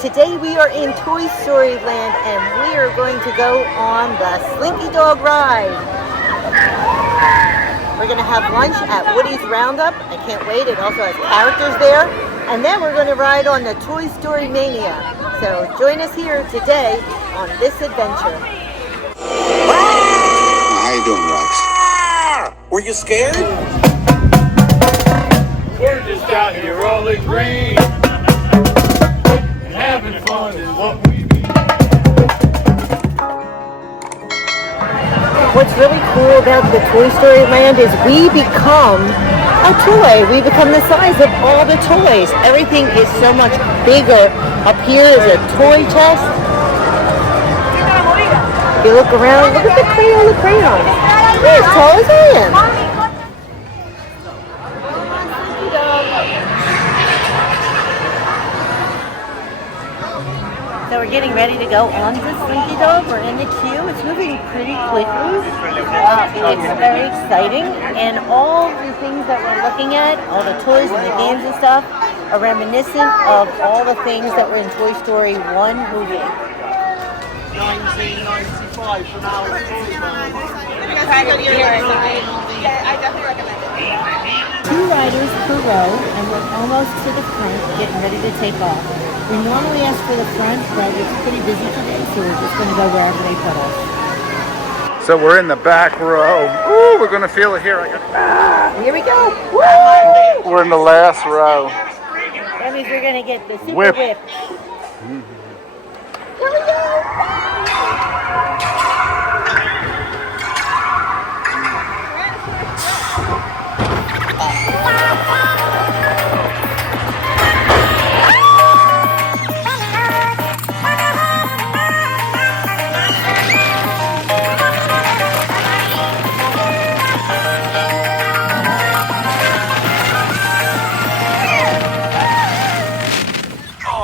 Today we are in Toy Story Land and we are going to go on the Slinky Dog ride. We're going to have lunch at Woody's Roundup. I can't wait. It also has characters there. And then we're going to ride on the Toy Story Mania. So join us here today on this adventure. How you doing, Rex? Were you scared? We're just out here all agreeing. Having fun is what we do. What's really cool about the Toy Story Land is we become a toy. We become the size of all the toys. Everything is so much bigger. Up here is a toy chest. If you look around, look at the crayons. They're as tall as I am. So we're getting ready to go on the Slinky Dog. We're in the queue. It's moving pretty quickly. It's very exciting. And all the things that we're looking at, all the toys and the games and stuff, are reminiscent of all the things that were in Toy Story 1 movie. 1995 from our I definitely recommend it. 2 riders per row, and we're almost to the front, getting ready to take off. We normally ask for the front, but it's pretty busy today, so we're just going to go wherever they put us. So we're in the back row. Ooh, we're going to feel it here. Here we go. Woo! We're in the last row. That means we're going to get the super Whip. whip. Here we go.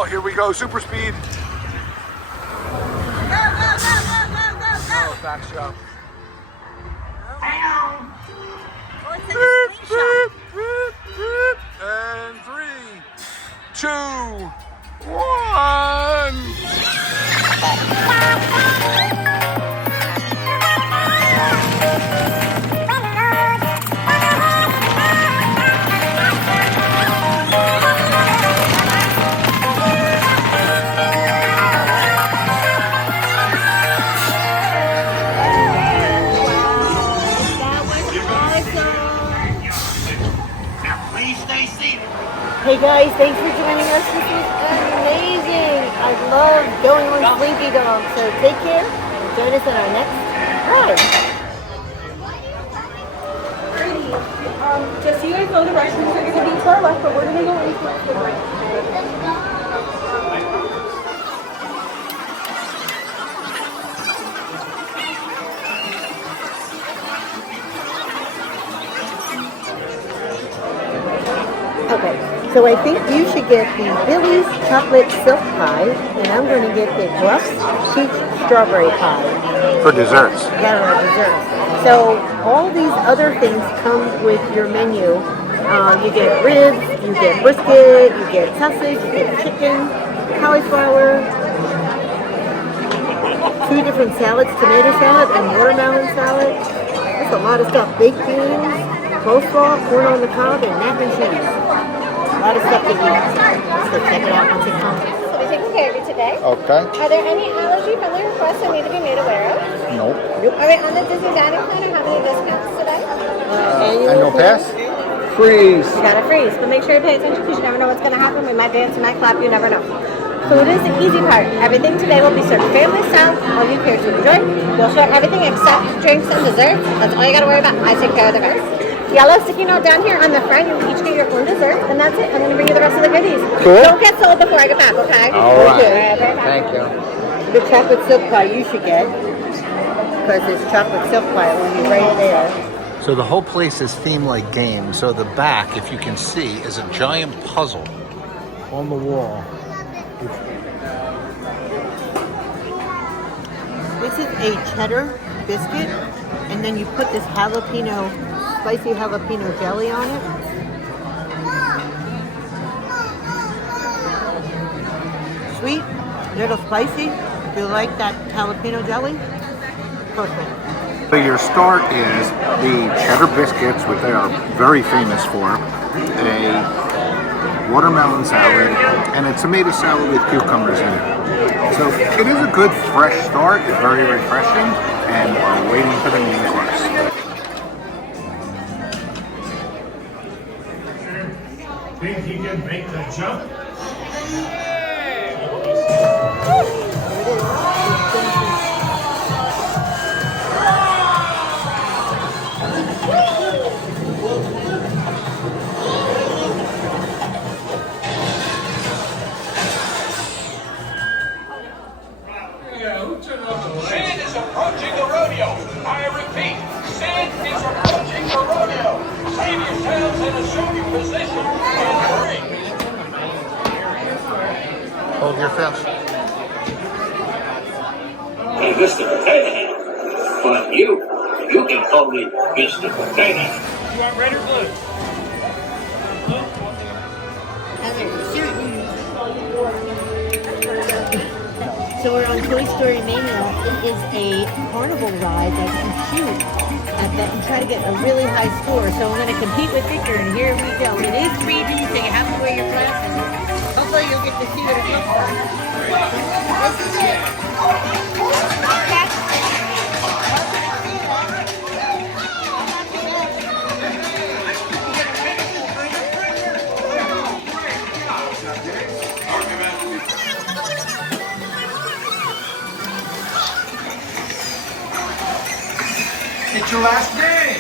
Here we go, super speed. Oh, back shot. And 3, 2, 1. Hey guys, thanks for joining us. This was amazing. I love going on Slinky Dog. So take care and join us on our next ride. Just so you guys know, the restrooms are going to be to our left, but we're going to go into the right. Okay, so I think you should get the Billy's Chocolate Silk Pie, and I'm going to get the Gruff's Peach Strawberry Pie. For desserts. Yeah, for desserts. So all these other things come with your menu. You get ribs, you get brisket, you get sausage, you get chicken, cauliflower, 2 different salads, tomato salad and watermelon salad. That's a lot of stuff. Baked beans, coleslaw, corn on the cob, and mac and cheese. A lot of stuff to eat. So check it out once it comes. So we're taking care of you today. Okay. Are there any allergy-friendly requests that need to be made aware of? Nope. All right, on the Disney dining plan, are having any discounts today? Annual pass? Freeze. You gotta freeze, but make sure you pay attention because you never know what's gonna happen. We might dance, we might clap, you never know. Food is the easy part. Everything today will be served family style. All you care to enjoy. We'll share everything except drinks and desserts. That's all you gotta worry about. I take care of the rest. Yellow sticky note down here on the front. You each get your own dessert, and that's it. I'm gonna bring you the rest of the goodies. Cool. Don't get sold before I get back, okay? All right. Okay. Thank you. The chocolate silk pie you should get, because it's chocolate silk pie. It will be right there. So the whole place is themed like games. So the back, if you can see, is a giant puzzle on the wall. This is a cheddar biscuit, and then you put this spicy jalapeno jelly on it. Sweet, little spicy. If you like that jalapeno jelly, perfect. So your start is the cheddar biscuits, which they are very famous for, a watermelon salad, and a tomato salad with cucumbers in it. So it is a good fresh start. It's very refreshing, and we're waiting for the main course. Think he can make the jump? Sand is approaching the rodeo. I repeat, sand is approaching the rodeo. Save yourselves in a shooting position. Hold your fist. Hey, Mr. Potato Head. But you can call me Mr. Potato Head. You want red or blue? So we're on Toy Story Mania. It is a carnival ride that you shoot at that and try to get a really high score. So we're going to compete with Victor, and here we go. It is 3D, so you have to wear your glasses. Hopefully you'll get to see what it looks like. This is it. It's your last game.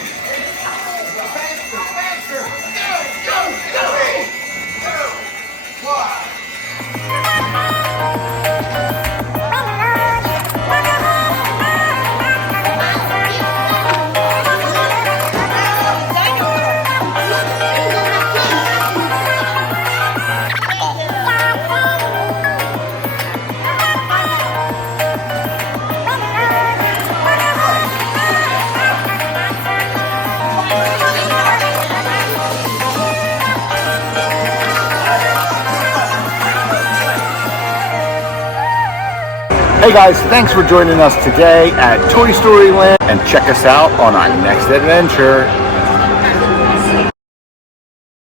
Hey guys, thanks for joining us today at Toy Story Land, and check us out on our next adventure.